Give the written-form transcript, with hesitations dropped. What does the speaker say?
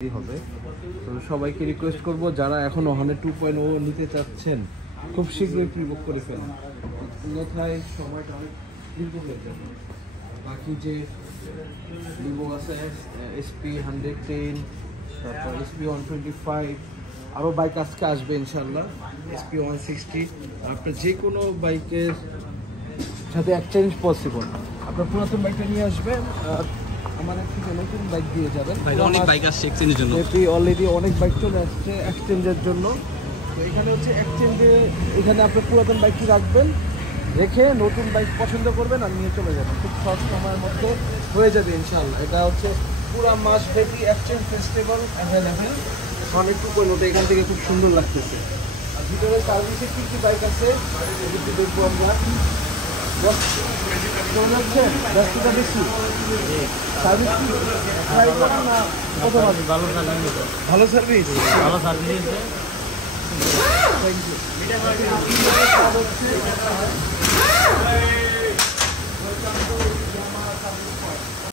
হবে। তো সবাইকে রিকোয়েস্ট করব যারা এখনো হর্নেট 2.0 নিতে চাচ্ছেন খুব শীঘ্রই প্রি-বুক করে ফেলুন, অন্যথায় সময়টা অনেক দীর্ঘ হয়ে যাবে। বাকি যে ভিভো আছে SP 110, তারপর SP 125, আরও বাইক আজকে আসবে ইনশাল্লাহ, SP 160। আপনার যে কোনো বাইকের সাথে এক্সচেঞ্জ পসিবল। আপনার পুরাতন বাইকটা নিয়ে আসবেন, আমাদের থেকে নতুন বাইক দিয়ে যাবেন। অনেক বাইক আসছে এক্সচেঞ্জের জন্য, অলরেডি অনেক বাইক চলে আসছে এক্সচেঞ্জের জন্য। তো এখানে হচ্ছে এক্সচেঞ্জে, এখানে আপনার পুরাতন বাইকটি রাখবেন, রেখে নতুন বাইক পছন্দ করবেন আর নিয়ে চলে যাবেন। খুব শর্ট সময়ের মধ্যে হয়ে যাবে ইনশাআল্লাহ। এটা হচ্ছে পুরা মাসব্যাপী এক্সচেঞ্জ ফেস্টিভ্যাল অ্যাভেলেবেল। হর্নেট 2.0 এখান থেকে খুব সুন্দর লাগতেছে। আর ভিতরে সার্ভিসে কী কী বাইক আছে এটি দেখবো আমরা। ব্যস্ততা বেশি, সার্ভিস ভালো সার্ভিস, ভালো সার্ভিস। Thank you.